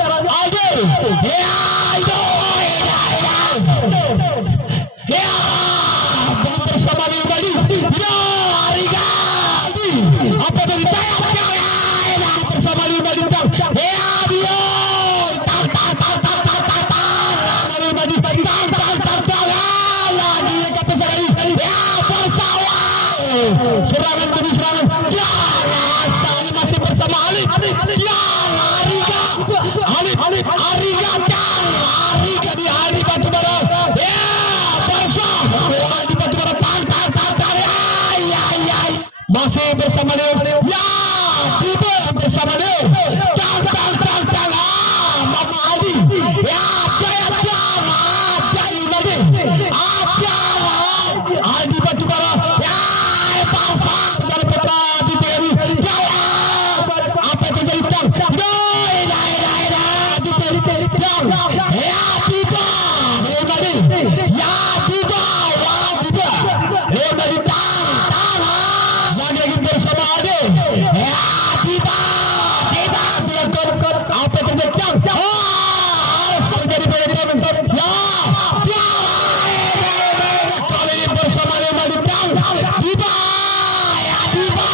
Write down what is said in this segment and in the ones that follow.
Aldo. Ya itu. Ya bersama Bali. Ya Ariga. Apa dari tayap ya bersama Bali. Ya dia. Lagi kata saya. Ya bersawal. Serangan demi serangan. Ya Asal masih bersama Alif. Ya Ariga. Ariga di hari batu bara. Ya bersama di batu bara. Masih bersama Leo. Ya tiba bersama Leo. Mama Ali. Ya Aldi batu bara. Ya pasang dari Putra di TNI. Apa itu jadi tang? Ya tiba. Ya tiba. Dari tang. Lagi bersama Ade. Ya tiba. Apa terjadi tang? Terjadi pada ya. Kali ini bersama Lembali tang. Tiba. Ya tiba.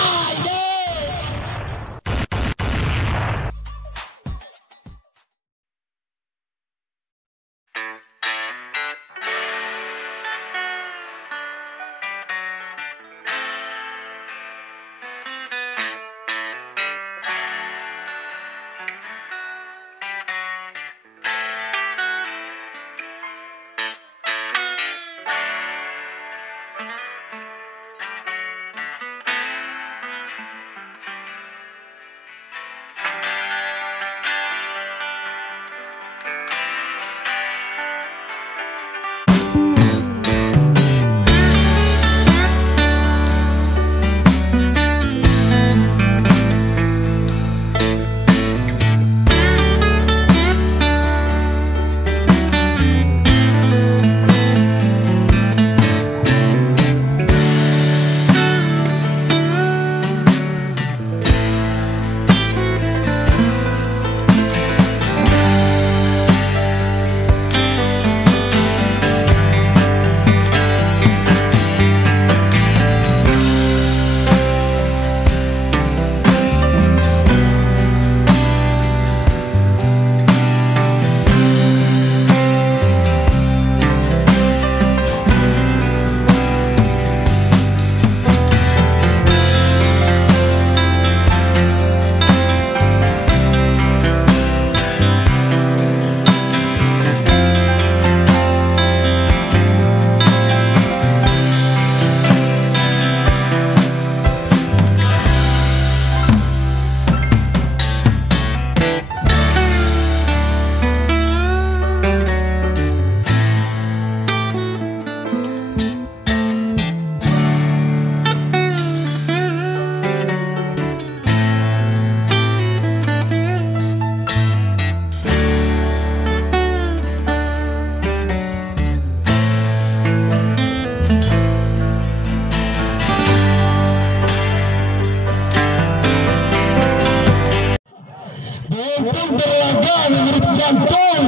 Untuk berlaga menurut jantung.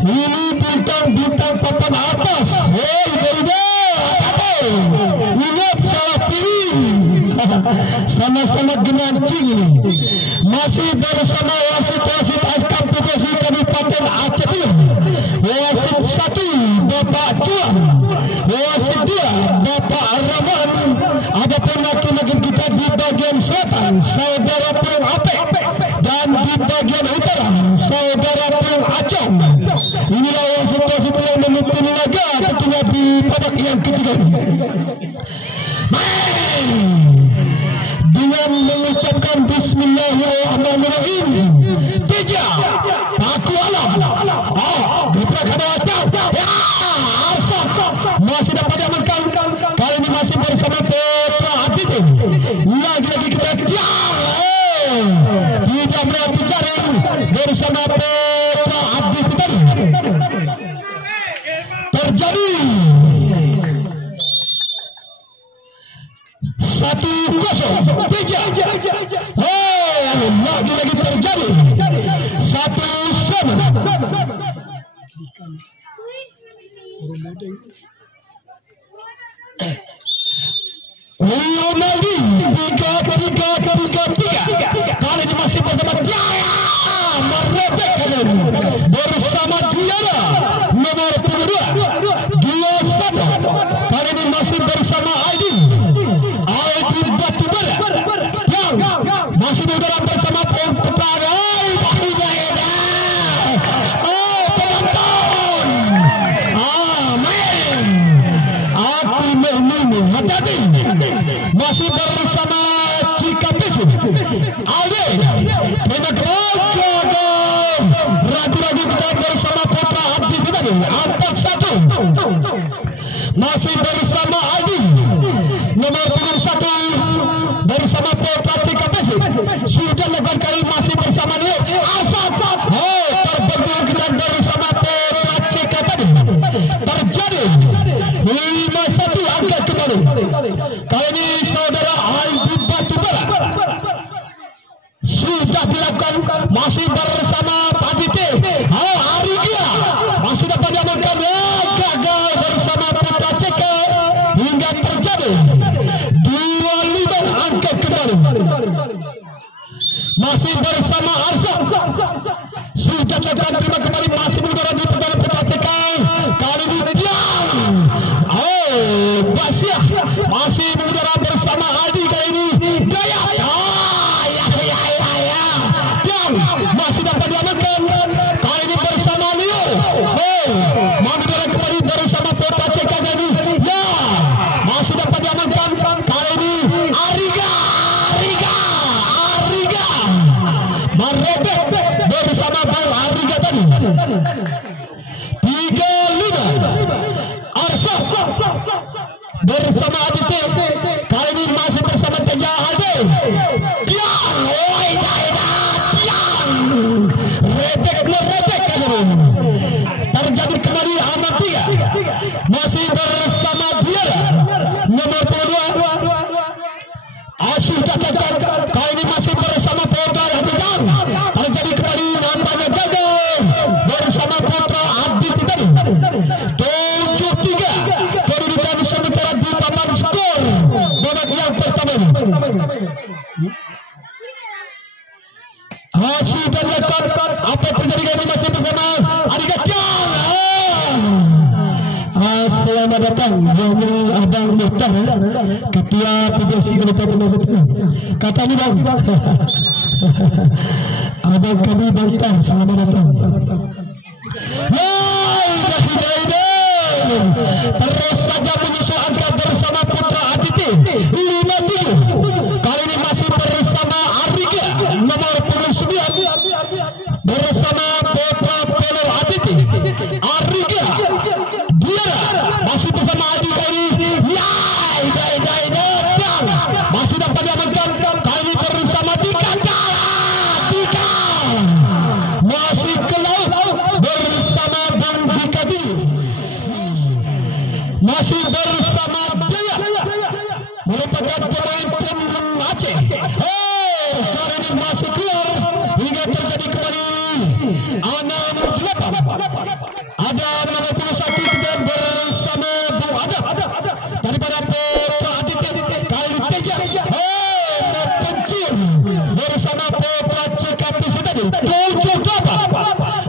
Ini bintang-bintang papan atas. Ingat salah pilih. Sama-sama genancing ini. Masih bersama wasit-wasit Askam Pugasi Kabupaten Aceh Timur. Wasit 1 Bapak Juan. Wasit 2 Bapak Rahman. Adapun hakim-hakim kita di bagian selatan Saudara Pung Apek. Dan di bagian utara Saudara Pung Acong. Inilah wasit-wasit yang memimpin laga tentunya di babak yang ketiga ini. Dengan mengucapkan Bismillahirrahmanirrahim. Tiga Paku Alam. Diperkadakan. Ya Asap masih dapat diamankan. Kali ini masih bersama Petra Aditi. Lagi-lagi kita tidak berarti jaring bersama Petra Aditi tadi. Terjadi 1-0. Lagi-lagi terjadi 1-1. Lioneldi 3-3-3-3. Kali ini masih bersama Tiara Marrebek bersama Tiara nomor 22 kali ini masih bersama Aidin Batubara yang masih bergerak bersama Putra penonton amin aku memimu hati-hati masih bersama Cika Pisu Alde terima kasih ragu-ragu kita bersama Putra Abdi kita 4-1 masih bersama Aldi nomor 1 bersama Putra Cika Pisu sudah lakukan kali masih bersama dia Asap terbendung kita bersama Putra Cika tadi terjadi 5-1 angka kembali kali ini saudara Aldi Batubara sudah dilakukan masih bersama Pak Dite Arigia masih dapat diamankan gagal bersama Putra Cika hingga terjadi 25 angka kembali masih bersama Arsa sudah dilakukan terima kembali masih berada di perjalanan Putra Cika kali ini Tiang Basyah masih berada bersama Aldi kali ini Daya masih dapat diamankan kali ini bersama Leo mengendarai kembali bersama Putra Cika ini ya masih dapat diamankan kali ini Ariga Marrebek bersama Bang Ariga tadi 3-5 Arsa bersama Adite kali ini masih bersama Teja Alde Tiang Rebek terjadi kembali aman 3 masih bersama Diara nomor 22 sudah gagal kali ini masih bersama Putra Hadijan terjadi kembali nampaknya gagal bersama Putra Abdi tadi 7-3 kedudukan sementara di papan skor babak yang pertama sudah dilakukan apa terjadi kali masih bersama Ariga Tiang selamat datang ini Abang Muhtar Ketua PBSI Kabupaten Magetan katanya bang Abang kami Bangtan selamat datang terus saja menyusul angka bersama Putra Aditi 57 kali ini masih bersama Ariga nomor 29 bersama Putra Polo Aditi Ariga Diara masih bersama Adi kali ini masih dapat diamankan kali ini bersama Dika masih ke laut bersama Bang Dika masih bersama Daya merupakan pemain tim Aceh kali ini masih keluar hingga terjadi kembali 6-8 ada nomor 21 bersama Bung Adab daripada Putra Aditya kali ini Teja mempencil bersama Putra Cika Pisu tadi 7-8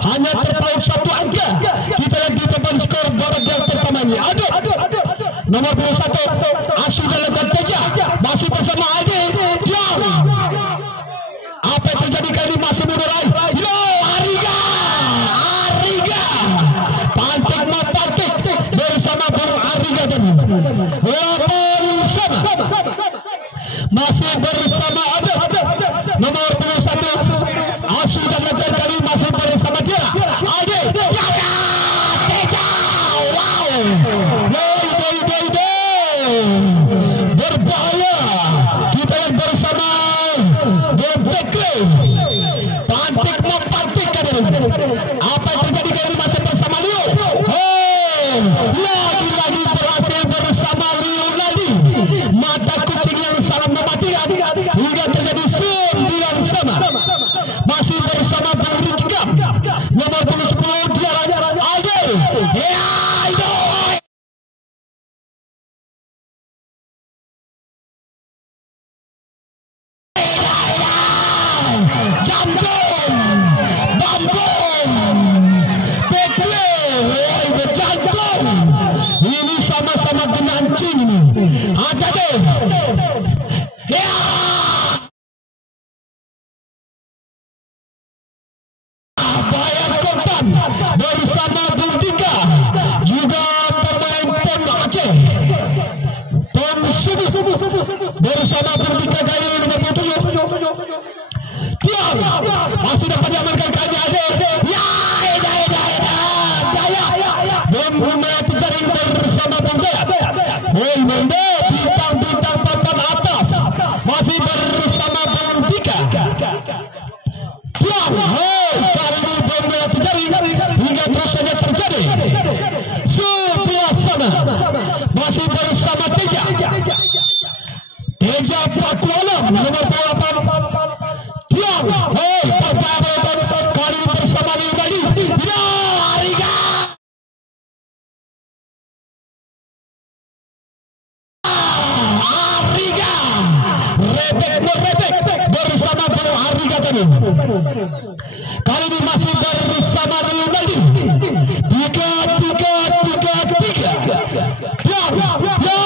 hanya terpaut 1 angka kita lagi di papan skor babak yang pertama ini Adab nomor 21 sudah lakukan Teja masih bersama Adi Tiang apa yang terjadi kali ini masih mengurai Ariga pantik bersama Bung Ariga tadi 8 sama masih bersama Adab nomor 21 sudah lakukan kali masih bersama dia Adi Teja berbahaya kita yang bersama Bebekle pantik apa yang terjadi kali ini masih bersama Leo lagi berhasil bersama Lioneldi mata kucing yang salah mematikan hingga terjadi 9 sama masih bersama Bang Rizka nomor 10 dia Alde Ambon Bekle berjantung. Ini sama-sama genancing ini. Ada deh. Ya. Bayar Kontan bersama Buntika juga pemain Pon Aceh. Tom Subuh bersama Buntika kali ini nomor 7. Tiang masih dapat diamankan kali ada. Ya, Daya memulai terjaring bersama Buntika. Membawa bintang-bintang papan atas masih bersama Buntika. Tiang, kali ini memulai terjaring hingga terus saja terjadi. Sebelah sana masih bersama Teja Pakualam nomor 28. Tiang, pertahanan kali bersama Liudadi. Ya, Ariga. Rebek bersama Bro Ariga tadi. Kali ini masih bersama Liudadi. 3. Tiang, ya,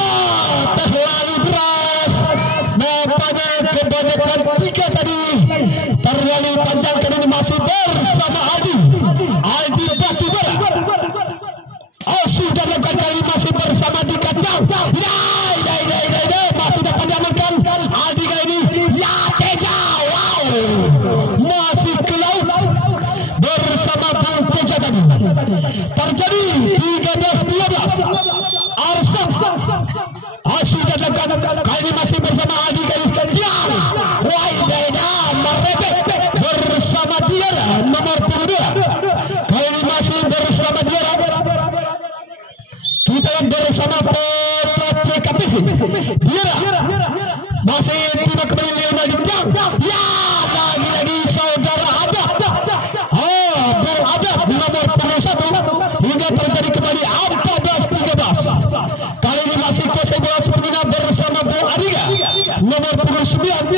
terlalu deras. Nampaknya kebanyakan 3 tadi. Terlalu panjang kali ini masih bersama Aldi Batubara. Sudah lakukan kali masih bersama Dika Tiang. Masih dapat diamankan Aldi kali ini. Ya, Teja, wow, masih ke laut bersama Bung Teja tadi. Terjadi 13-12. Arsaf sudah lakukan kali ini masih bersama Aldi kali ini. Tiang, merebek bersama Diara nomor 22. Kali ini masih bersama Diara. Kita bersama Putra CKPC. Diara masih tiba kembali Leonardo Tiang. Ya, lagi-lagi saudara Adab. Bung Adab nomor 21 hingga terjadi kembali 14-13. Kali ini masih kosong bola sepenuhnya bersama Bung Ariga nomor 29.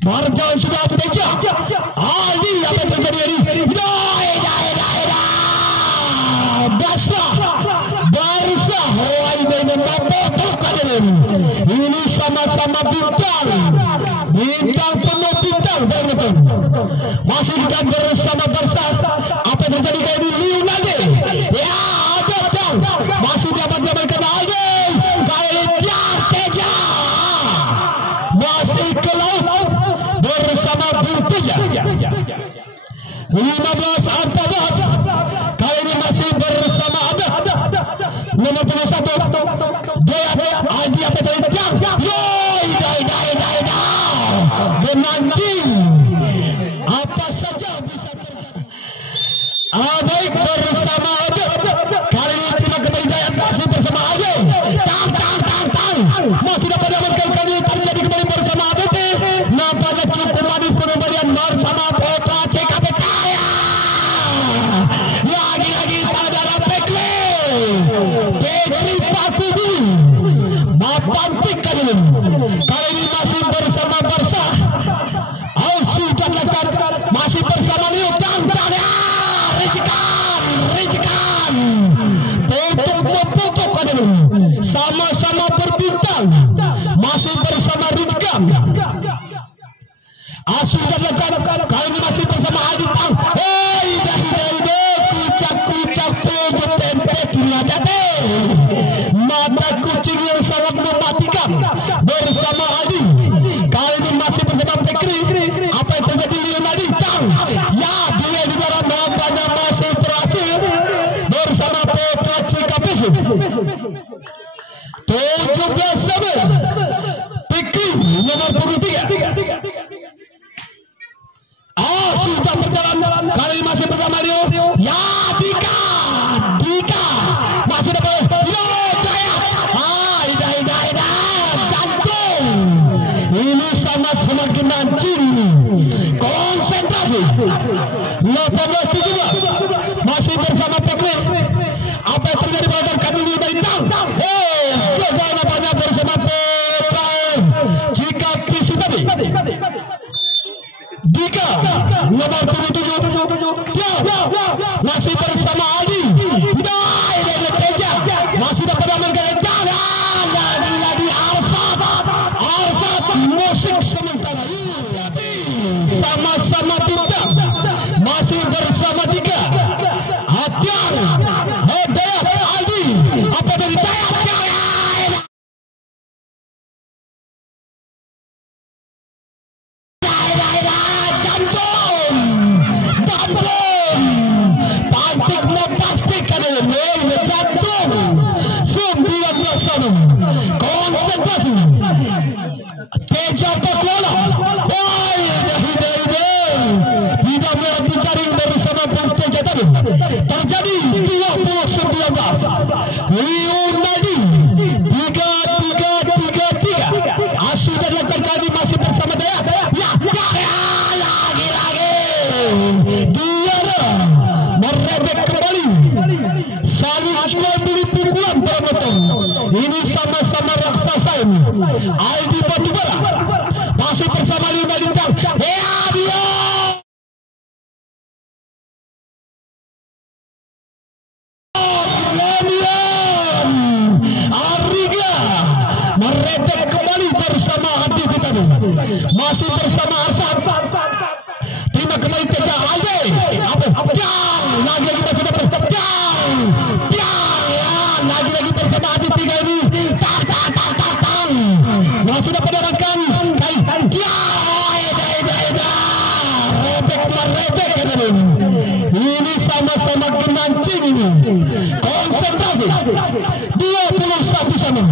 Marjal sudah Teja. Aldi, apa yang terjadi ini? Barisa, ini sama-sama bintang penuh bintang. Masih kita bersama Barisa. Apa yang terjadi kali ini? Liunade. Ya, ada Tiang. Masih dapat diamankan Aldi. Kali ini Tiang Teja masih ke laut bersama Bung Teja. 15-14. Kali ini masih bersama Adab nomor 21. Dia Aldi apa tadi? Tiang. Genancing. Apa saja bisa terjadi. Baik, bersama Adab. Kali ini terima kembali Jaya masih bersama Aldi. Tang. Masih dapat diamankan kali ini terjadi kembali bersama ABT. Nampaknya cukup manis pengembalian bersama Putra CKP. Lagi-lagi saudara Bekle Pakubu Mapantik kali ini. Kali ini masih bersama Barsa. Sudah lakukan masih bersama Liu Tang. Rincikan Pupuk kali ini sama-sama berbintang. Masih bersama Rincikan. Sudah lakukan kali ini masih bersama Aldi Tang. Kucak tempet jate. Mata kucing yang sangat mematikan bersama Aldi. Kali ini masih bersama Fikri. Apa yang terjadi Leonardo Tang? Ya, dia di dalam nampaknya masih berhasil bersama Putra CKPC. 17 sama Fikri nomor 23. Sudah berjalan. Kali ini masih bersama Leo. Ya, Dika masih dapat. Daya jantung. Ini sama-sama genancing. Konsentrasi. 18-17 masih bersama Fikri. Apa yang terjadi pada kami ini Bintang? Gagal nampaknya bersama Putra CKPC tadi. Dika nomor 27 masih bersama Aldi. Hidayah dari Teja masih dapat amankan lagi Arsat musik sementara sama-sama tidak masih bersama tiga Hadian Hidayat Aldi apa dari Teja Pakuala tidak berhenti jaring bersama Teja tadi. Terjadi 2019 Leonardi 3-3 Asu dan lakukan kali masih bersama dia. Lagi Diana merebek kembali saling jual beli pukulan bermotong. Ini sama-sama raksasa ini. Aldi Batubara masih bersama Lima Lintang. Dia Ariga merebek kembali bersama Hadi tadi. Masih bersama Arsad. Terima kembali Teja Aldi. Lagi masih dapat lagi bersama Hadi tiga ini. Masih dapat diarahkan merebek ini sama-sama genancing ini. Konsentrasi 21 sama.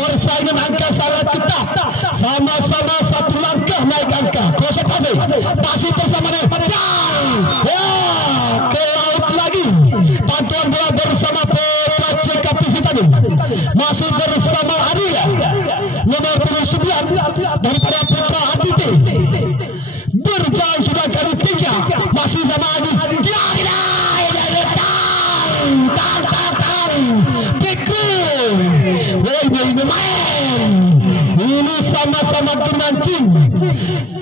Persaingan angka sangat ketat. Sama-sama satu langkah naik angka. Konsentrasi masih bersama ke laut lagi. Pantuan bola bersama CKPC tadi. Masih bersama Adia nomor 29 daripada Putra Aditi. Berjalan sudah kali 3 masih sama Adi. Ini sama-sama genancing.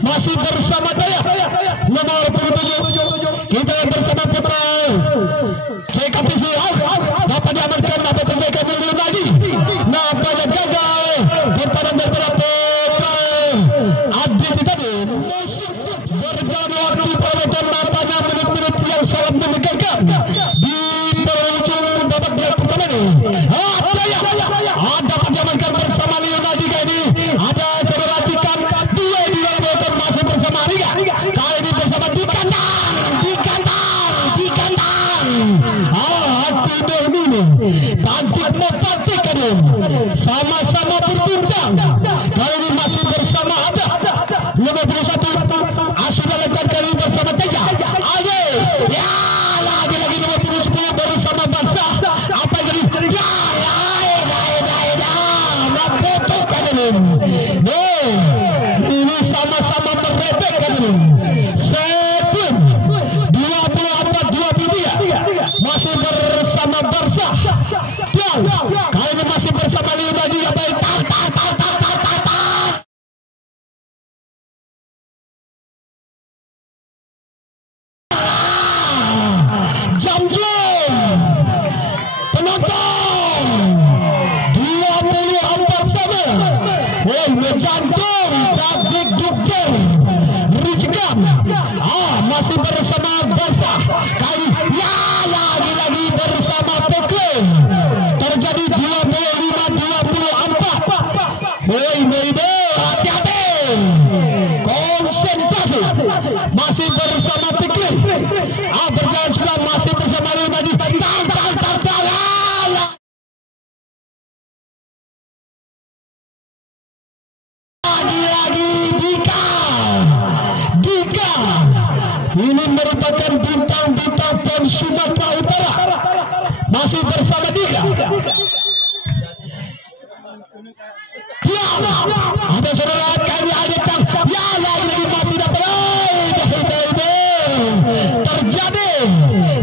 Masih bersama Daya nomor 27. Kita bersama Putra CKPC dapat diamankan dapat terjaga dulu lagi. Nampaknya gagal pertahanan daripada Putra Aditi tadi. Berjalan waktu penonton nampaknya menit-menit yang sangat menegangkan di penghujung babak pertama ini. Dapat diamankan bersama Leonardi ini. Ada saudara Cikan dua di dalam motor masih bersama Riga. Kali ini bersama di kandang. Aku ini pantik mempantikkan sama-sama berbincang. Kali ini masih bersama ada 51 Asu lakukan kali bersama Teja Aldi. Lagi nomor 10 bersama Barsa. Apa yang jadi? Ini sama-sama merebek kan ini. Sebelum 24-23 masih bersama Barsa. Dan kali ini masih bersama Leonardi. Jam-jam penonton 24 sama. Jantung David Dukter Rizkan masih bersama Barsa. Kali lagi bersama Pekle. Terjadi 25-24. Hati-hati. Konsentrasi masih bersama Pekle. Berjalan sudah masih bersama Leonardi. Ini merupakan bintang-bintang PON Sumatera Utara. Masih bersama Dika. Ada saudara kali ada tang. Lagi masih dapat. Terjadi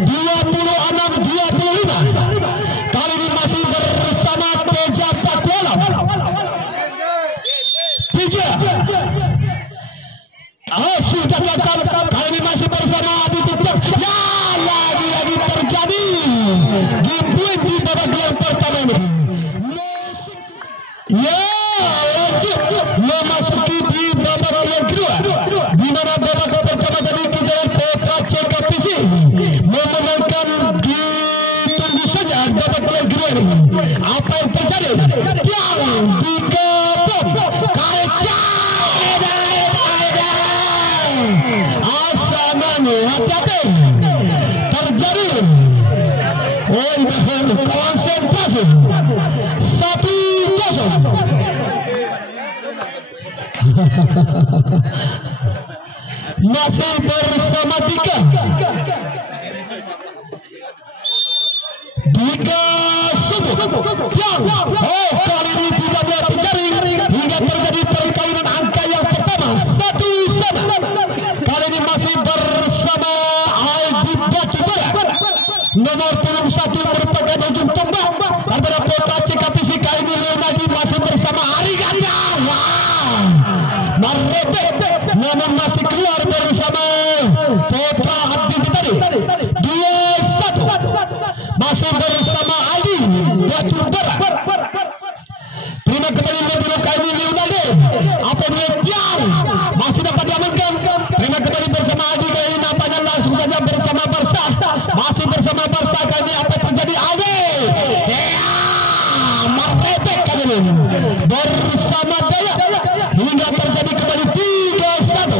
26-25. Kali ini masih bersama Teja Pakuala. Teja Sudah gagal. Kali ini masih bersama Adi Tipter. Ya, lagi-lagi terjadi game point di babak yang pertama ini. Ya, lanjut memasuki di babak yang kedua, di mana babak pertama tadi kita Petra CKPC memenangkan. Ditunggu saja babak yang kedua ini apa yang terjadi. Tiang tiga bom asananya hati-hati terjadi. Konsentrasi 1-0. Masih bersama tiga sumbu. Kali ini tidak boleh terjaring hingga terjadi perkawinan angka yang pertama 1-1. Kali ini masih bersama Aldi Batubara. Nomor 21 merupakan ujung tombak antara Petra CKPC. Kali ini Leonardi masih bersama Arigata. Merebek namun masih keluar bersama Petra Abdi tadi 2-1. Masih bersama Aldi Batubara. Terima kembali lebih kali ini Leonardi. Apa dia Tiang masih dapat diamankan. Terima kembali bersama Aldi. Kali ini nampaknya langsung saja bersama Barca. Masih bersama Barca. Kali ini apa terjadi Aldi? Ya, merebek kali ini bersama Daya hingga terjadi kembali 3-1.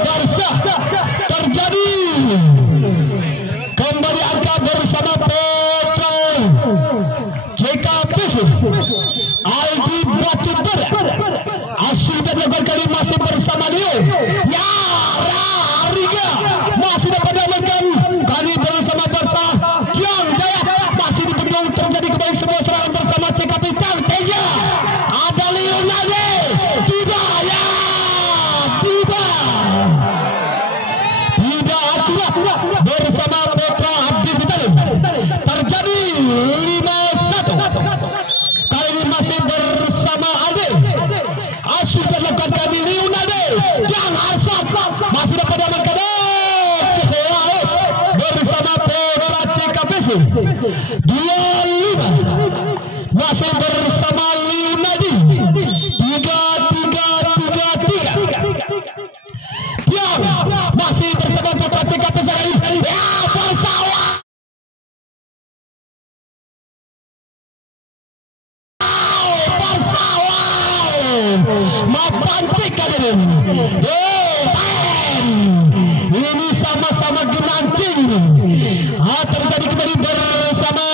Barca terjadi kembali angka bersama Petra CKPC. Aldi Batubara sudah dilakukan kali masih bersama Leo. Ya, Riga masih dapat diamankan kali bersama Barca. Tiang Jaya masih dipendung. Terjadi kembali sebuah serangan bersama CKPC. Teja ada Leonardi. Tidak akurat bersama Petra Abdi Vitali. Terjadi 5-1. Kali ini masih bersama Aldi. Sudah dilakukan kami Leonardi. Dan Arsad masih dapat diamankan bersama Petra CKPC. 2-5 masih bersama Leonardi. 3-3. Tiang masih bersama Petra CKPC. Ya, bersama Mapantik kalian. Ini sama-sama genancing. Terjadi kembali bersama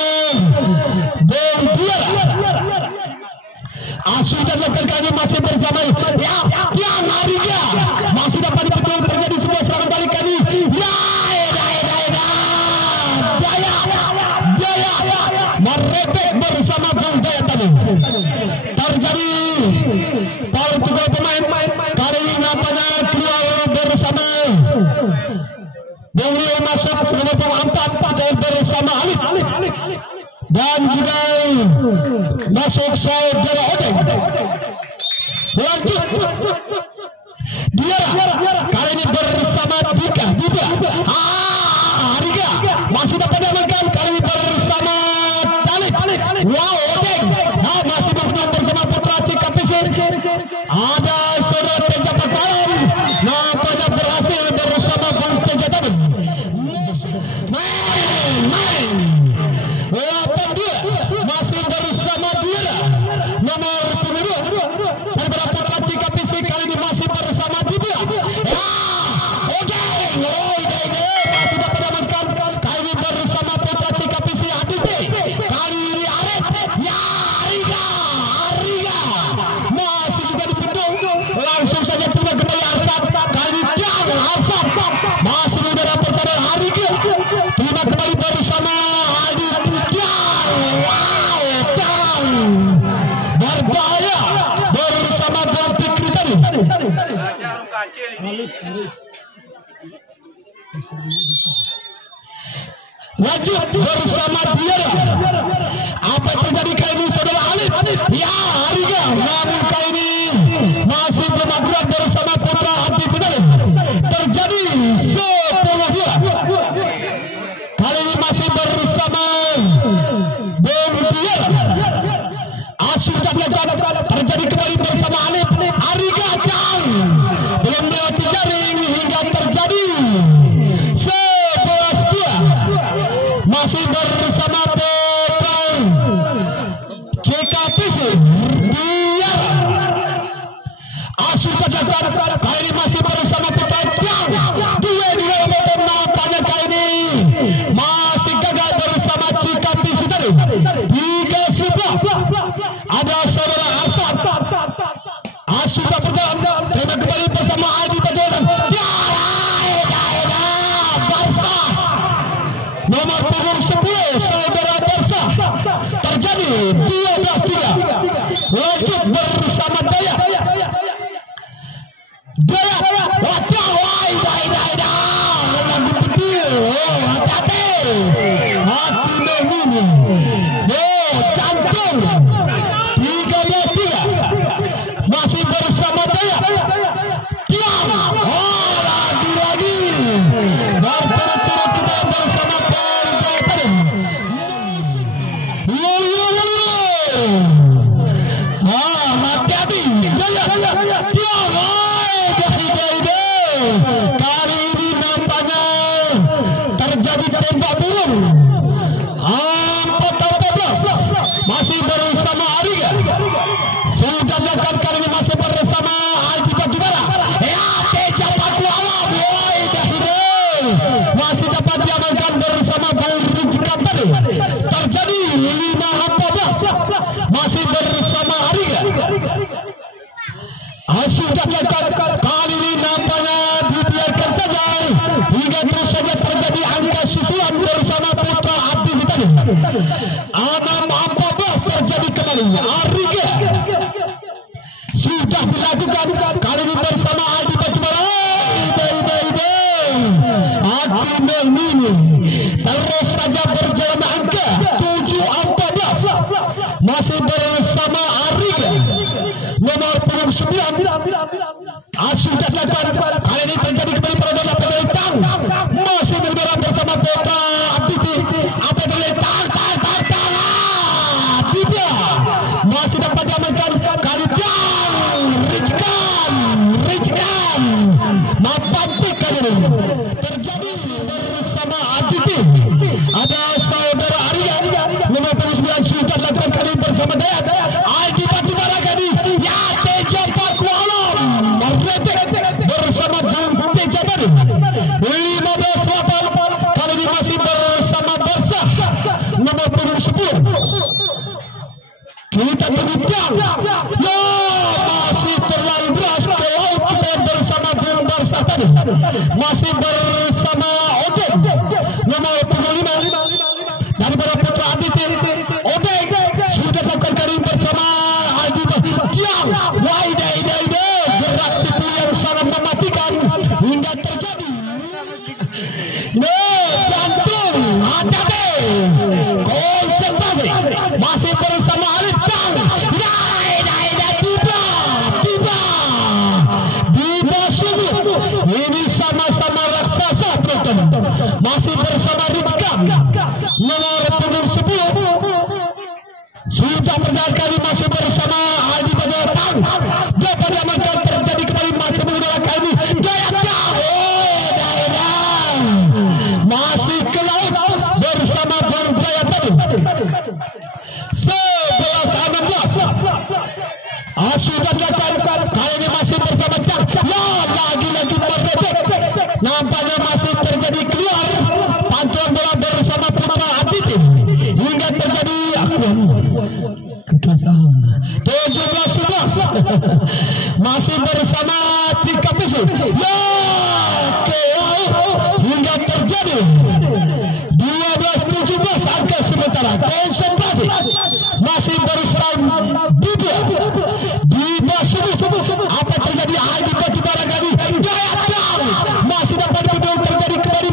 Bom Biara. Sudah dilakukan kali masih bersama ya Tiang Ariga. Masih dapat dipendung. Terjadi sebuah serangan balik kali. Jaya merebek bersama Bom Jaya tadi. Terjadi Portugal pemain kali ini nampaknya keluar bersama Bung Leo masuk nomor 4 bersama Alif dan juga masuk saudara Odeng. Lanjut dia kali ini bersama Dika. Riga masih dapat diamankan kali ini bersama Talib. Wow, Odeng masih berpegang bersama Petra CKPC. Ada saudara Teja Pakaran nampaknya berhasil bersama Bang Teja tadi. Main 82 masih bersama dia nomor 72 daripada Petra CKPC. Kali ini masih bersama dia. Odeng masih dapat diamankan kali ini bersama Petra CKPC. Aditi kali ini Arif. Ya, Ariga masih juga dipendung. Langsung saja terima kembali Arsad. Kali Tiang Arsad masih di udara pertahanan Ariga. Terima kembali bersama Aldi Tiang. Wow, Tiang berbahaya bersama Bang Fikri tadi. Lanjut bersama dia. Apa yang terjadi kali ini saudara Alif? Ya, Ariga. Namun kali ini masih bermaguran bersama Putra Anti Final. Terjadi 10-2. Kali ini masih bersama Bumbiar. Asuh dan legat terjadi kembali bersama Alif. Ariga dan belum melewati jaring hingga terjadi 11-2. Masih bersama Putra JKPC Biar. Asuh dan legat kali ini masih bersama Putra Tiang. Dua nampaknya kali ini masih gagal bersama JKPC tadi. 3-11. Ada saudara Asad. Asuh tak berjalan. Terima kembali bersama Adi Bajoran. Barsa. Nomor punggung 10 saudara Barsa. Terjadi 12-3. Lanjut bersama Daya. Lagu pedil. Hati-hati. Hati dahulu. Jantung. 13-3. Masih bersama Daya. Tiang. Lagi-lagi. Berturut-turut kita bersama Polda tadi. Hati-hati. Daya. Tiang. Kali ini nampaknya terjadi tembak burung. 4-14. Masih bersama Ariga. Sudah melakukan kali ini masih bersama Aldi Batubara. Ya, Teja Paku Alam. Masih dapat diamankan bersama Bang Rizka tadi. Terjadi 5-14. Masih bersama Ariga. Sudah melakukan kali ini nampaknya dibiarkan saja hingga terus saja terjadi angka susulan bersama Putra Abdi tadi. 6-14 terjadi kembali. Ariga sudah dilakukan kali ini bersama Aldi Batubara. Aku memilih terus saja berjalan angka 7-14. Masih bersama Ariga. Nomor punggung 9. Asuh dan lakukan kali ini terjadi kembali pada dalam penelitang. Masih bergerak bersama Putra Abdi. Apa penelitang? Tidak. Masih dapat diamankan kali dan Rizkan. Mapantik kali ini terjadi bersama Aditi. Ada saudara Ariga. Nomor punggung 9 sudah lakukan kali ini bersama Daya. Aldi Batubara kali. Ya, Teja Paku Alam. Bersama Bung Teja tadi. 15-8. Kali ini masih bersama Barsa. Nomor punggung 10. Kita berbincang. Ya, masih terlalu deras ke laut kita bersama Bung Barsa tadi. Masih bersama Odeng. Nomor punggung 5. Daripada Putra Aditi. Odeng sudah lakukan kali bersama Aldi Tiang. Gerak tipu yang sangat mematikan hingga terjadi. Jantung. Hati-hati. Konsentrasi. Masih bersama Alif Tang. Tiba sungguh. Ini sama-sama raksasa penonton. Masih bersama Rizkan. Nomor punggung 10. Sudah berjalan kali masih bersama Aldi Bajoran. Dapat diamankan terjadi kembali masih menggunakan kali ini. Daya. Masih ke laut bersama Bang Daya tadi. 11-16. Sudah dilakukan kali ini masih bersama Tiang. Ya, lagi-lagi merebek. Nampaknya masih terjadi keluar pantulan bola bersama Putra Aditi hingga terjadi 17-11. Masih bersama JKPC. Ya, hingga terjadi 12-17 angka sementara. Konsentrasi. Masih bersama Bibia. Biba subuh. Apa terjadi? Aldi Batubara kali. Daya masih dapat terjadi kembali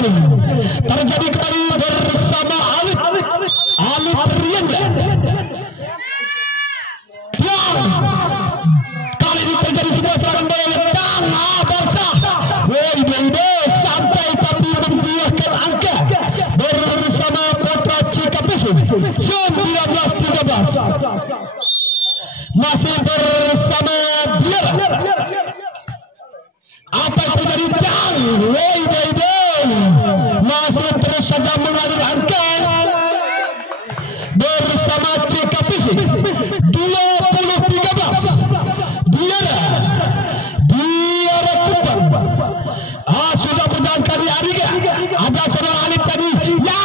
terjadi kembali bersama Alif Rianda. Kali ini terjadi sebuah serangan bola dan Barca sampai tapi membuahkan angka bersama Putra Cikapesi 19-13. Masih bersama Diara. Apa yang terjadi dan masih terus saja mengalir angka bersama Cikapesi 20-13. Diara Kupang sudah berjalan kali Ariga. Ada seorang Alif tadi ya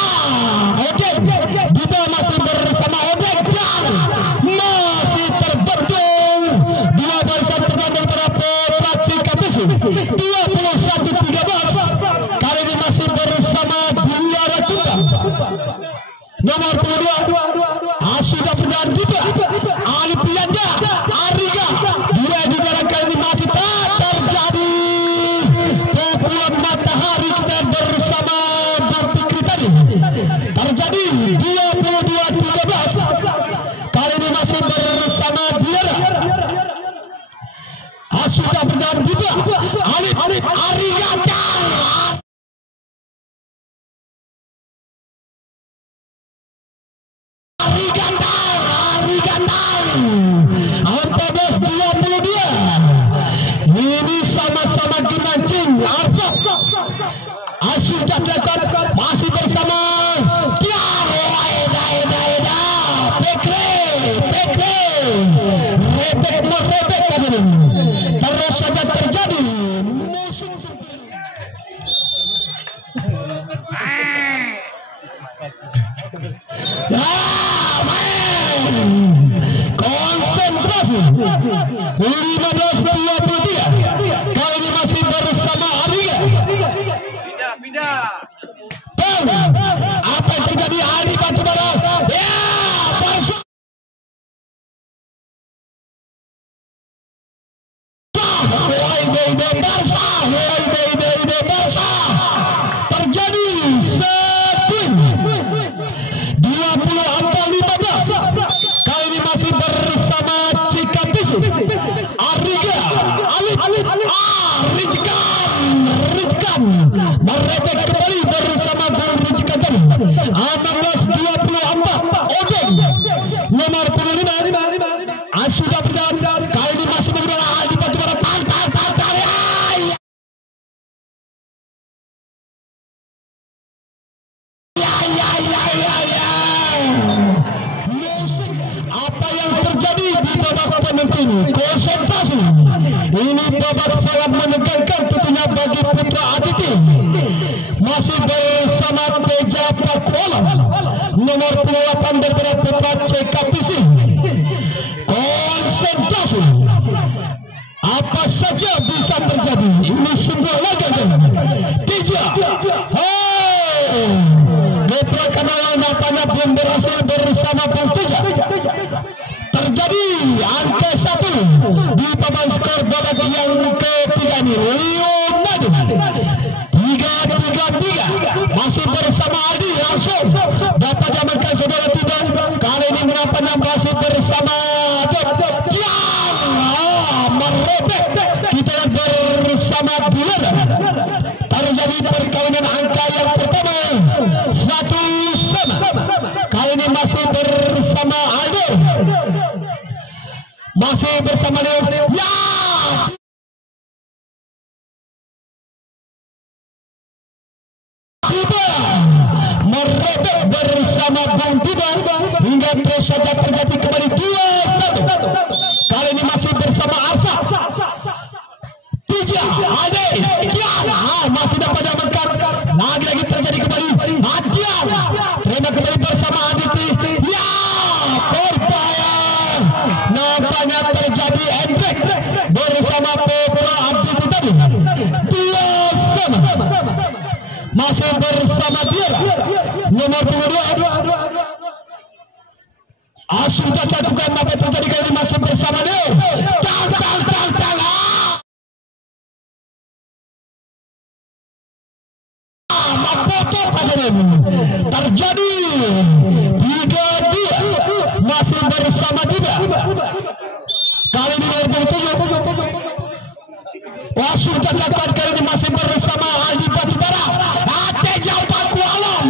Odeng kita masih bersama Odeng dan masih terbentuk dua barisan pertandingan antara Putra Cikapesi 21-13. Kali ini masih bersama Diara Kupang nomor 22 sudah berjalan juga Alif Rianda Ariga. Dia juga kali ini masih tak terjadi pukulan matahari kita bersama Bang Fikri tadi terjadi 22-13. Kali ini masih bersama Diara. Sudah berjalan juga Alif Ariga ini sama-sama dimancing Arfa. Sudah dilakukan masih bersama Rebek terus saja terjadi konsentrasi 15-23. Kali ini masih bersama Ariga. Pindah. Apa yang terjadi Ali Batubara? Ya, Barca. Barca. Terjadi setin 24-15. Kali ini masih bersama Cikapesi. Ariga, Alif, Rizkan, merebek kembali bersama Bang Rizkan tadi. 16-24. Odeng nomor 25 sudah berjalan. Kali ini masih menggunakan Aldi Batubara. Apa yang terjadi di babak penentu ini? Konsentrasi. Ini babak sangat menegangkan tentunya bagi Putra Aditi. Masih bersama Teja Pakuala nomor 28 daripada Putra Cikapesi. Konsentrasi. Apa saja bisa terjadi. Ini sebuah laga. Teja. Putra Kanalang nampaknya belum berhasil bersama Bang Teja. Terjadi angka 1 di papan skor babak yang ketiga ini. Leo Maju 3-3. Masih bersama Aldi langsung dapat diamankan saudara Tiba. Kali ini menampaknya masih bersama Tiang merebek. Kita bersama Diara. Terjadi perkawinan angka yang pertama 1-1. Kali ini masih bersama Aldo. Masih bersama Leo. Ya. Tiba merebek bersama Bang Tiba hingga terus saja terjadi kembali 2-1. Kali ini masih bersama Asa. Tija, Ade, Tiana masih dapat diamankan. Lagi-lagi terjadi kembali. Tian terima kembali bersama Aditi. Ya, berbahaya. Nampaknya terjadi endek bersama Putra Aditi tadi. 2-2. Masih bersama dia nomor 22. Sudah dilakukan apa yang terjadi kali ini masih bersama Leo. potong hadirin. Terjadi 3-2 masih bersama juga. Kali ini nomor 27 wasit dilakukan kali ini masih bersama Aldi Batubara. Teja Paku Alam.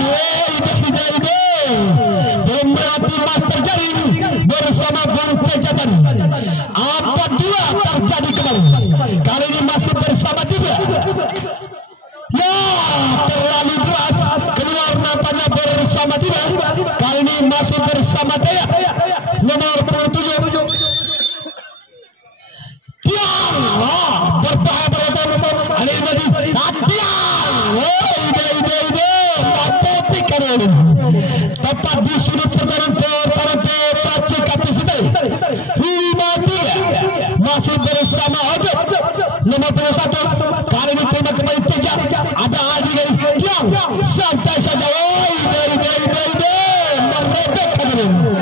Berarti Master Jaring bersama Bang Teja tadi. Apa dua terjadi kembali. Kali ini masih bersama juga. Ya, terlalu keras keluar nampaknya bersama juga. Kali ini masih bersama Daya nomor 27. Tiang, berbahaya berotot. Ali tadi, Tiang, Mapotik kali ini. Tepat di sudut pertahanan Paci Kapisitai. 5-3 masih bersama Odot nomor 21. Kali ini terima kembali Teja. Ada Aldi Tiang, santai saja. Merebek kali ini.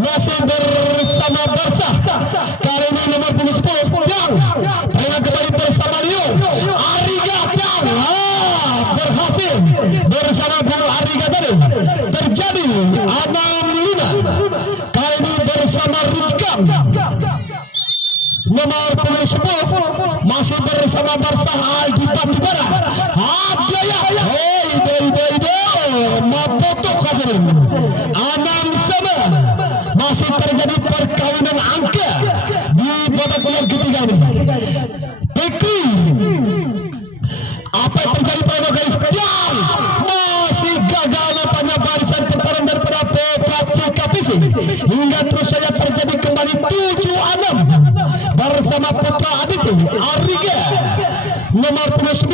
Masih bersama Barca. Kali ini nomor 10 Tiang terima kembali bersama Leo Ariga. Tiang berhasil bersama Bung Ariga tadi. Terjadi 6-5. Kali ini bersama Rizkam nomor 10 masih bersama Barca Aldi Batubara. Adaya Mapoto hadirin. 6-sama masih terjadi perkawinan angka di babak yang ketiga ini. Bekri, apa yang terjadi pada kali Tiang masih gagal nampaknya barisan pertahanan daripada Paci Kapisi. Hingga terus saja terjadi kembali 7-6 bersama Putra Aditi Ariga nomor 29.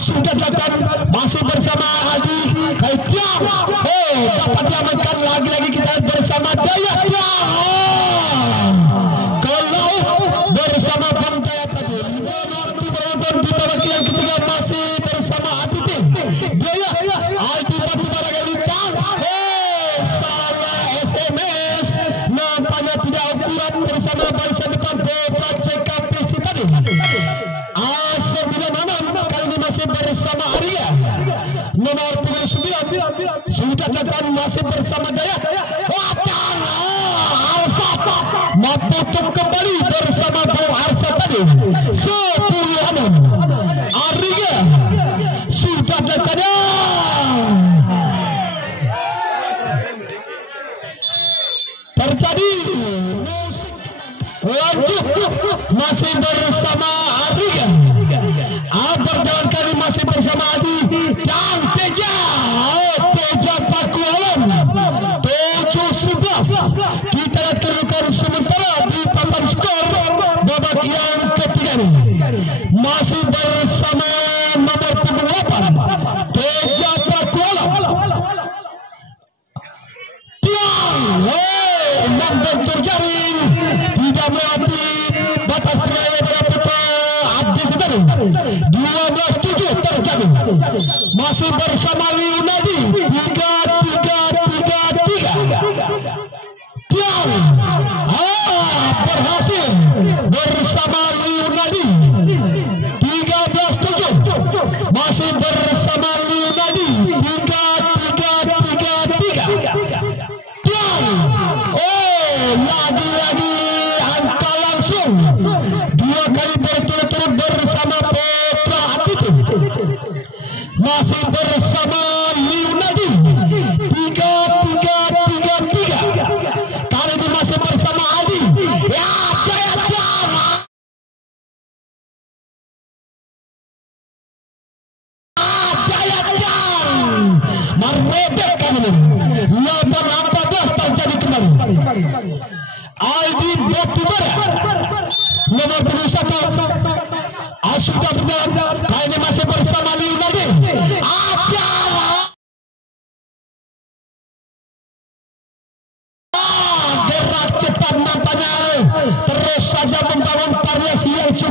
Sudah dilakukan masih bersama Aldi Tiang. Dapat diamankan lagi-lagi kita bersama Daya Tiang. Kalau bersama Bang Daya tadi. Waktu beronton di babak yang ketiga masih bersama Aditi Daya Aldi Batubara kali Tiang. Salah SMS. Nampaknya tidak ukuran bersama barisan depan Paci Kapisi tadi. Bersama Arya nomor 29 sudah datang masih bersama Daya. Alsat Maputuk kembali bersama Bung Arsa tadi 10-6. Arya sudah datang terjadi lanjut masih bersama Arya. Berjalan kali masih bersama Adi dan Teja. Teja Paku Alam 7-11. Kita lihat kedudukan sementara di papan skor babak yang ketiga ini. Masih bersama nomor 8 Teja Paku Alam. Tiang membentur jaring tidak melewati batas terakhir dari Putra Abdi tadi. 12-7 terjadi. Masih bersama Leonardi 3-3. Tiang berhasil bersama Leonardi 13-7. Masih bersama Leonardi 3-3. Tiang lagi-lagi angka langsung 2 kali berturut-turut bersama Putra Aditi. Masih bersama Leonardi 3-3. Kali ini masih bersama Aldi. Ya, Daya Tiang. Daya Tiang merebek kali ini. 8-14 terjadi kembali. Aldi Batubara nomor 21 sudah berjalan. Kali ini masih bersama Leonardi. Gerak cepat nampaknya terus saja membangun variasi yang cukup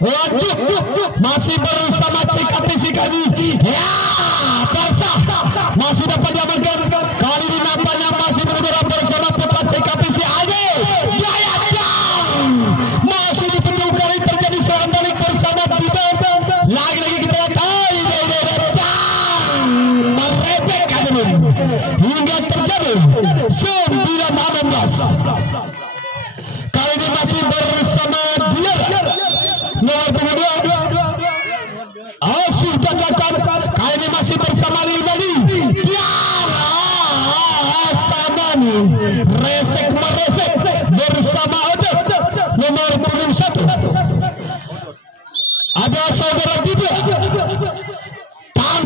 Lanjut masih bersama CKPC kali ya Barca masih dapat diamankan kali ini nampaknya masih bergerak bersama putra CKPC Ade Jaya masih dipenuhi kali terjadi serangan balik bersama Tiba lagi-lagi kita lihat merepek kali hingga terjadi 9-16 kali ini masih bersama dia nomor 22 sudah gagal kali ini masih bersama Lili Tiara Samani resek meresek bersama Odet nomor 21 ada saudara Dida tang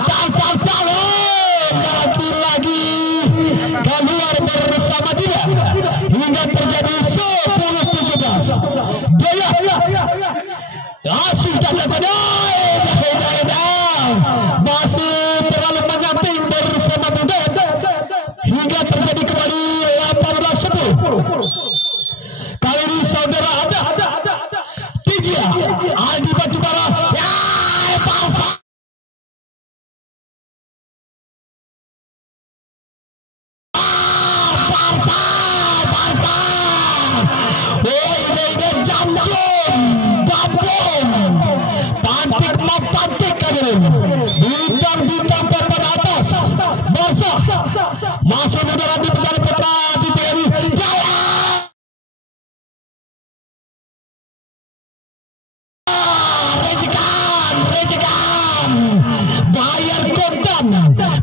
lagi keluar bersama Dida hingga terjadi 10-17 Jaya sudah gagal masih terlalu menyamping bersama Budet hingga terjadi kembali 18-10 kali ini saudara ada Tijia Aldi Batubara ya Barca bintang papan atas Barca masih berada di pekan putra di TNI Jaya rejekan bayar kontan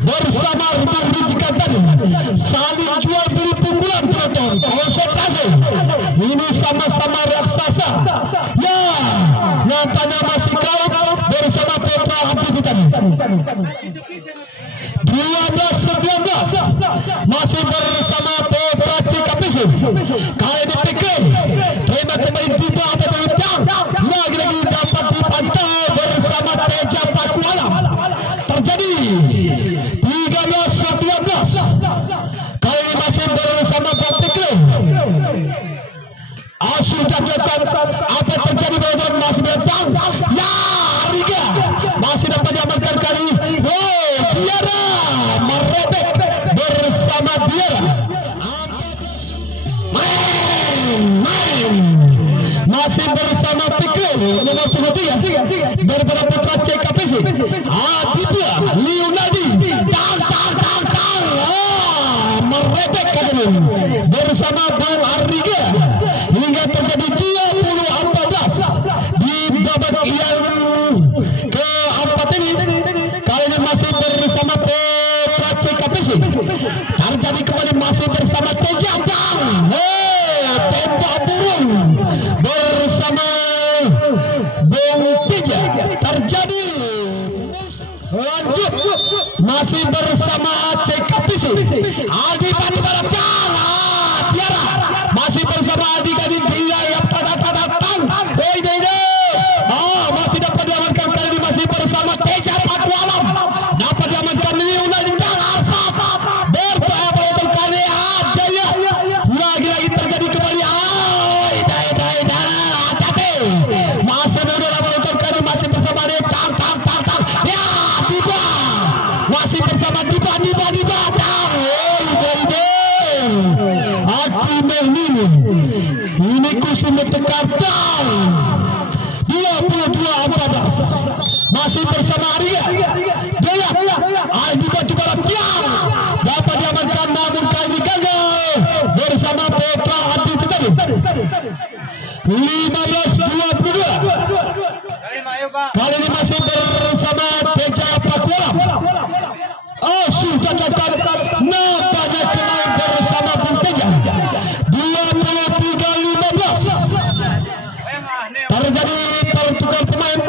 bersama rejekan tadi saling jual beli pukulan penonton konsentrasi ini sama-sama raksasa ya nampaknya masih kau bersama putra aktivitas 12-19 masih bersama putra CKPC kali ini pikir terima kembali Tiba ada berhutang lagi-lagi dapat dipantau bersama Teja Pakualam terjadi 13-19 kali ini masih bersama Pak Pikir sudah dilakukan apa terjadi betul masih berhutang ya Riga masih dapat diamankan kali Tiara merepek bersama Tiara masih bersama Pikir nomor 23 berbeda putra CKPC Tiba Leonardi merepek kali bersama Bung Ariga hingga terjadi 20-14 di babak yang keempat ini kali ini masih bersama putra CKPC terjadi kembali masih bersama Teja tembak burung bersama Bung Teja terjadi lanjut masih bersama CKPC Aldi Batubara Tiara masih bersama Aldi Gadi Bila yang masih dapat diamankan kali ini masih bersama Teja Pakualam dapat diamankan ini ulang berapa kali ada ya lagi-lagi terjadi kembali masih beberapa kali masih bersama dia ya Tiba masih bersama Tiba aku ini kusum tekartang 22-14 masih bersama Arya Jaya Aldi Batubara Tiang dapat diamankan namun kali ini gagal bersama putra hati tadi 15-22 kali ini masih bersama Teja Pakualam sudah gagal nampaknya kembali bersama Bung Teja 23-15 terjadi pertukar pemain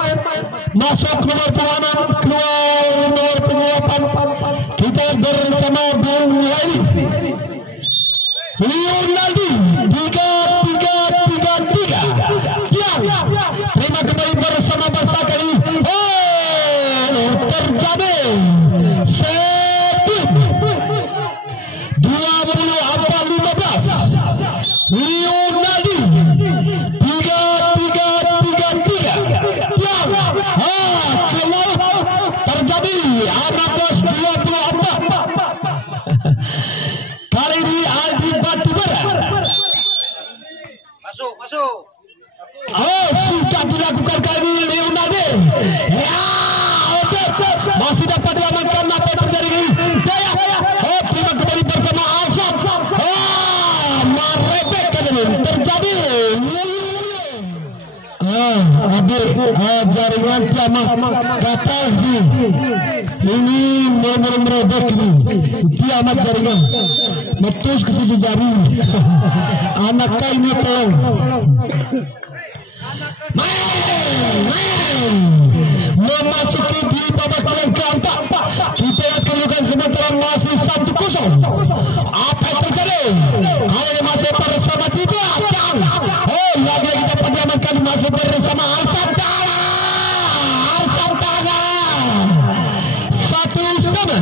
masuk nomor 26 keluar nomor 28 kita bersama Bung Wali Leonardi 3-3-3-3 terima kembali bersama Barca kali terjadi setting 24-15 Leonardi 3 adik jaringan kiamat kata sih ini merobek ini kiamat jaringan metus ke sisi jari anak ini tolong memasuki di babak yang keempat. Kita akan sementara masih 1-0. Apa yang terjadi? Kali ini masih bersama tiga. Oh, lagi-lagi dapat diamankan masih bersama Arsantana. 1-1.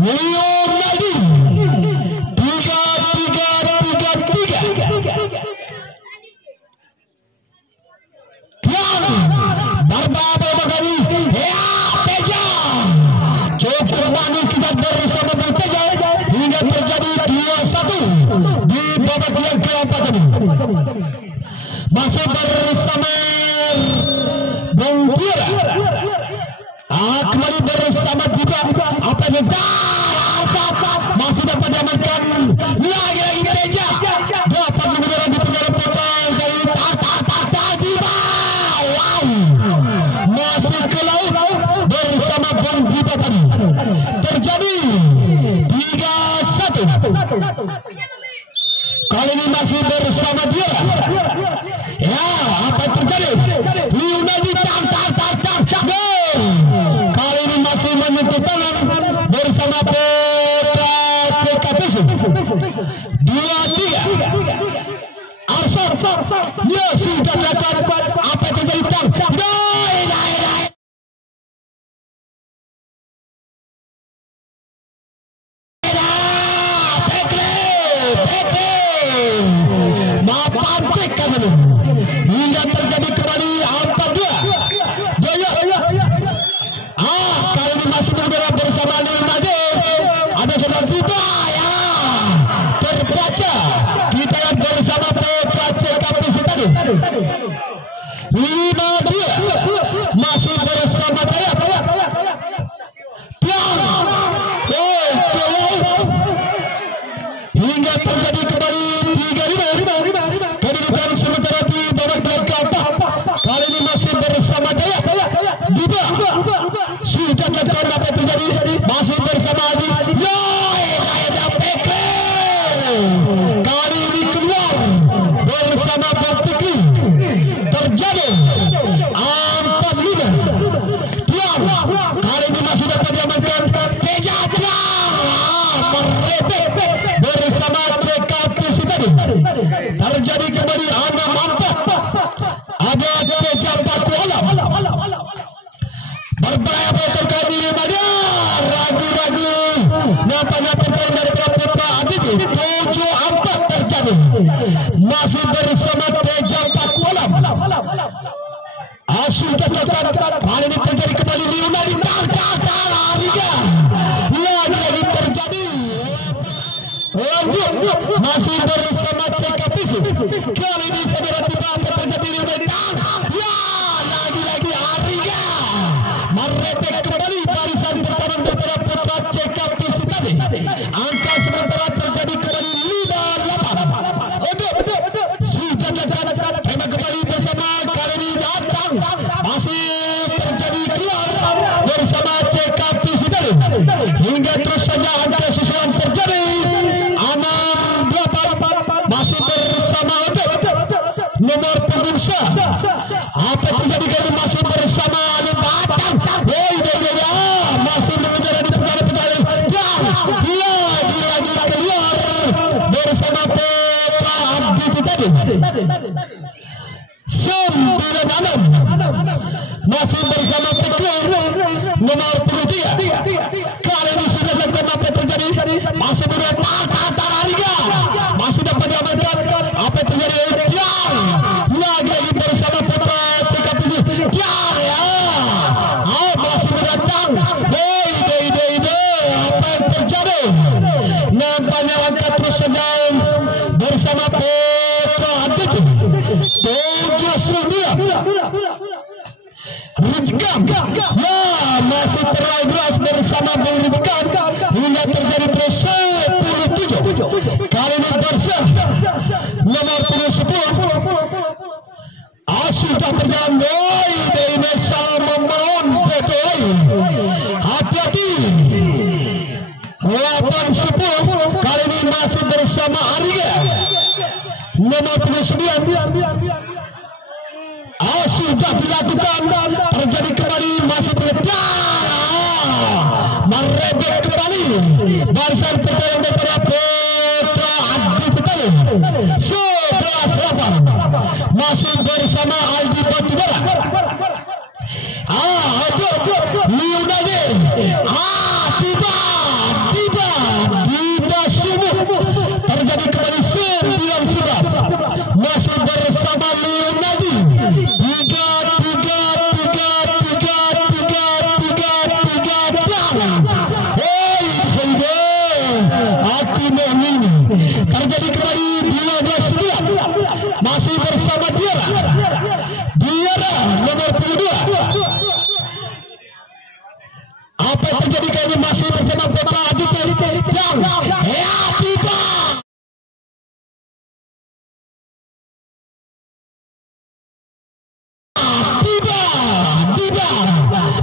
Leonardo 3-3-3-3. Barbado Bagani, ya Teja, cukup manis kita bersama Teja hingga terjadi 2-1 di babak yang keempat ini. Masih bersama Bongkira, kembali bersama juga apa yang masih dapat diamankan lagi Teja dapat mengenai di penjara potong dari masih ke laut bersama Bang Gita tadi terjadi 3-1. Kali ini masih bersama dia. Ya, apa yang terjadi? Leonardo kali ini masih menyentuh tangan bersama Petra CKPC 2-3. Arsar, ya sudah dilakukan apa yang terjadi? Hingga terjadi kembali angka 2. Jaya. Kali ini masih bergerak bersama Leonardo. Ada saudara kita ya. Terbaca. Kita yang bersama Petra CKPC tadi. 5-2. Masih bersama Dayat. Hingga terjadi kembali 3-5. Kedudukan sementara di babak yang keempat. Kali ini masih bersama Dayat. Juga sudah dilakukan apa yang terjadi. Masih bersama Adi. Ada Pekre. Kali ini keluar bersama Bang Pikri. Terjadi 4-5. Tiang. Kali ini masih dapat diamankan Teja. Merepek bersama CKPC tadi. Terjadi kembali 6-4. Ada Teja Paku Alam. Berbahaya botol kali ini ada ragu-ragu. Nampaknya pertandingan dari Putra Aditi 7-4 terjadi. Masih bersama Teja Paku Alam. Asyik tekan. Kali ini terjadi kembali Leonardo Liga. Lagi terjadi. Lanjut masih bersama CKPC. Kali ini saudara tiba apa terjadi Leonardo. Ya lagi Ariga. Merepek kembali barisan pertahanan daripada Putra CKPC tadi. Angka sementara terjadi kembali 5-8. Untuk sudah dilakukan tema kembali bersama kali ini datang. Masih terjadi keluar bersama CKPC tadi. Hingga terus saja angka susulan terjadi 6-8. Masih bersama nomor pengursa. Apa terjadi kali masih bersama Batang. Masih mengejar di penjara-penjara. Lagi keluar bersama Petra Abdi tadi. 9-6. Masih bersama Pikir nomor 23. Kali ini sudah dilakukan apa yang terjadi. Masih berada Liga. Masih dapat diamankan apa yang terjadi. Lagi bersama Putra CKPC. Ya. Masih datang. Apa yang terjadi? Nampaknya angka terus saja bersama Petra Aditi 7-9. Rizkan. Ya masih terlalu bersama Bang Rizkan. Hingga terjadi terus 10-7. Kali ini bersah nomor 10. sudah berjalan dari sama betul. Hati-hati. 8-10 kali ini masih bersama Arya nomor 29. Sudah dilakukan, terjadi kembali, masih merebek kembali barisan pertahanan daripada Putra Adi Petani 11-8 masih bersama Aldi Batubara. Liunade tiba sumut, terjadi kembali 9-11 masih bersama Liunade. Terjadi kembali 12-9 masih bersama Diara nomor 22. Apa yang terjadi kali ini masih bersama Putra Aditya dan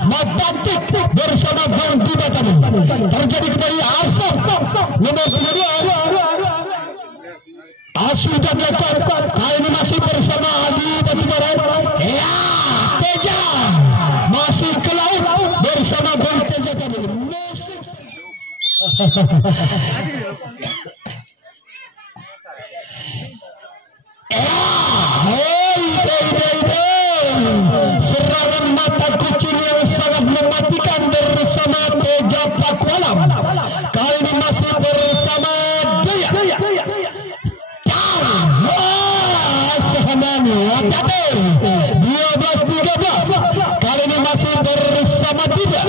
Mabantik bersama Bang Diba tadi. Terjadi kembali Arsam nomor 22. Sudah dilakukan, kali ini masih bersama Adi Batubara. Teja masih ke laut bersama Bang Teja tadi. Serangan mata kucing yang sangat mematikan bersama Teja Pakualam. Kali ini masih bersama Daya. Hati-hati 12-13 kali ini masih bersama Diba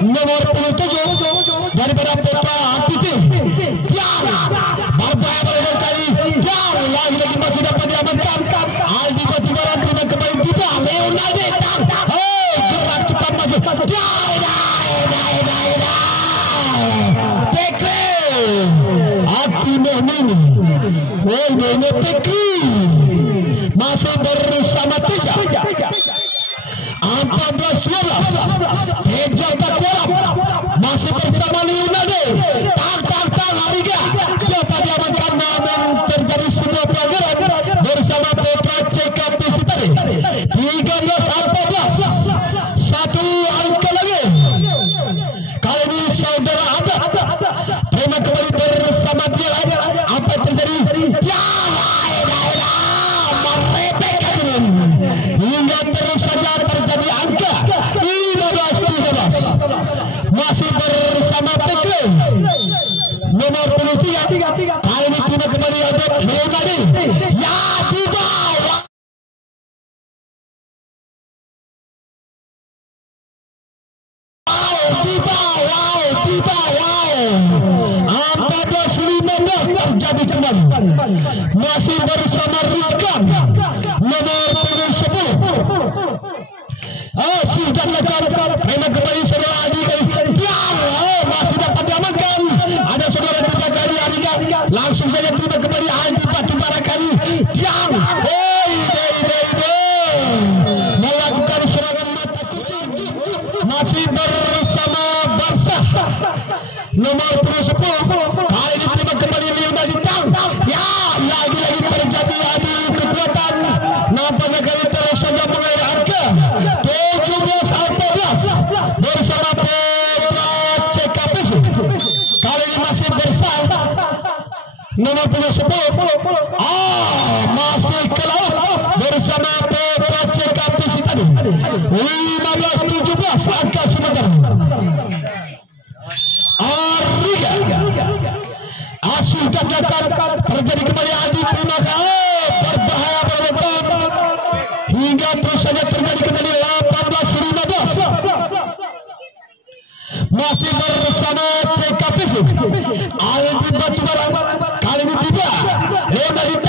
nomor 27 daripada Putra Atiti. Berbahaya pada kali dan lagi-lagi masih dapat diamankan. Aldi Batubara terima kembali Diba. Leonardo gerak cepat masuk Pekri Aki Mohmini. Ini Pekri masih bersama Teja 14-12 Teja Pakualam masih bersama Leonardo. Tang Ariga dapat diamankan, namun terjadi sebuah pelanggaran bersama Putra CKP Sitari. 13-14 satu angka lagi. Kali ini saudara ada terima kembali bersama dia. Apa yang terjadi? Hingga terus saja terjadi angka 15-13 masih bersama Pekri nomor 23. Kali ini terima kembali ada Leonardo. Tiba 14-15 terjadi kembali masih bersama Rizkan nomor 10. Sudah dilakukan, terima kembali saudara Adi masih dapat diamankan. Ada saudara tiga kali Ariga, langsung saja terima kembali Aldi Batubara kali yang melakukan serangan mata kucing masih bersama Barsa nomor 10. Kali ini terima kembali Leonardo. Lagi-lagi terjadi adu kekuatan. Nampaknya kali terus saja mengalir angka 17-14 bersama Putra CKPC. Kali ini masih bersama nomor 10. Masih ke laut bersama Putra CKPC tadi. 15-17 angka sementara. Ariga sudah dilakukan, terjadi kembali Adi terima kasih. Berbahaya berlebihan hingga terus saja terjadi kembali 18-15 masih bersama CKPC. Aldi Batubara kali ini tiba Leonardo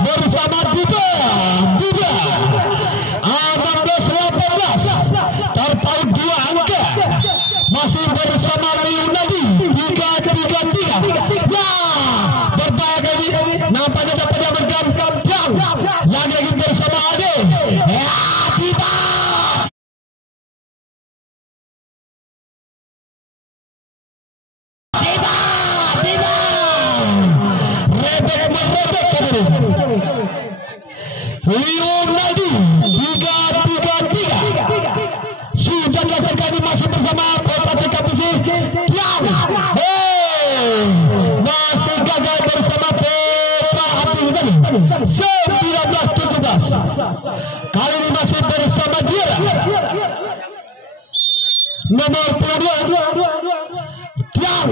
bersama Diba 16-18 terpaut 2 angka. Leonardo 3-3-3 sudah dilakukan masih bersama Putra TKPC Tiang. Masih gagal bersama Putra Hati tadi 19-17. Kali ini masih bersama dia nomor 22 Tiang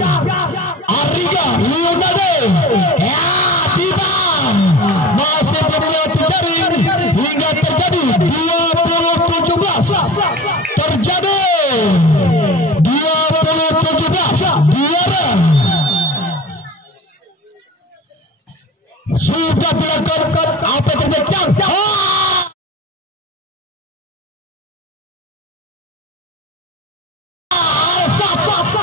Ariga Leonardo. Ya, tiba masih berlatih jaring hingga terjadi 20-17. Terjadi 20-17 biara sudah dilakukan apa terjadi.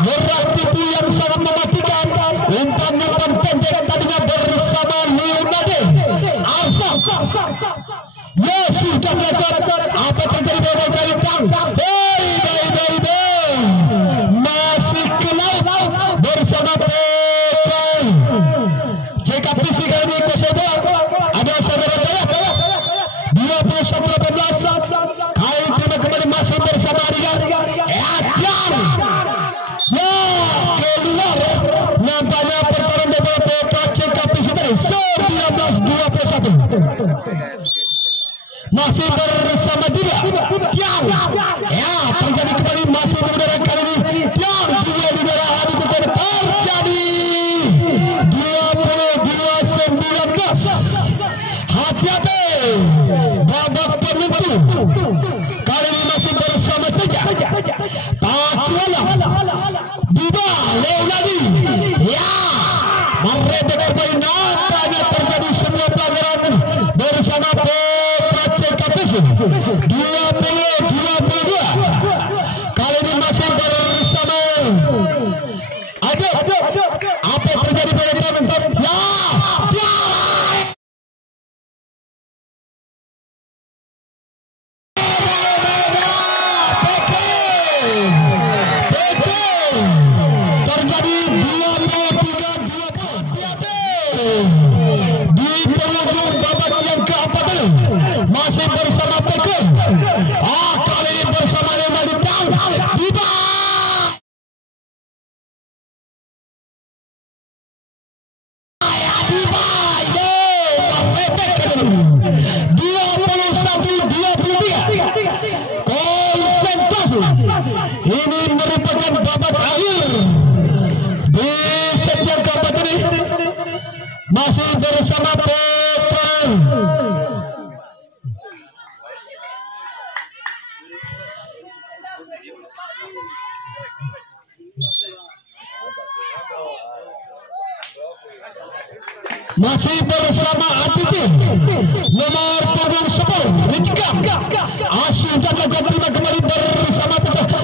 Berarti yang sangat mematikan umpan-umpan pendek tadinya bersama Leonardo. Asap ya sudah dilakukan apa terjadi pada kali Tiang. Masih ke laut bersama Putra JKPC kali ini Kosovo. Ada saudara Bayat 21-18. Kali terima kembali masih bersama Ariga. Tiang ya keluar. Nampaknya pertarungan dari Putra JKPC tadi 19-21. Masih bersama dia Tiang. Ya, terjadi kembali masih mengudara kali ini Tiang dua udara adu kukuh terjadi 22-19. Hati-hati babak penentu kali ini masih bersama Teja Pakuala Diba Leonardo. Ya, mereka bermain nampaknya terjadi semua pelanggaran bersama Putra JKPC 20-22. Kali ini masih bersama aduh apa yang terjadi pada teman-teman. Ya, terjadi 23-20 di penghujung babak yang keempat ini masih bersama Peke. Kali ini bersama Leonardo Tiang. Tiba merepek 21-23. Konsentrasi. Ini merupakan babak akhir di set yang keempat ini masih bersama Putra. Masih bersama Atiti nomor punggung 10 Rizka. Sudah dilakukan kembali bersama Putra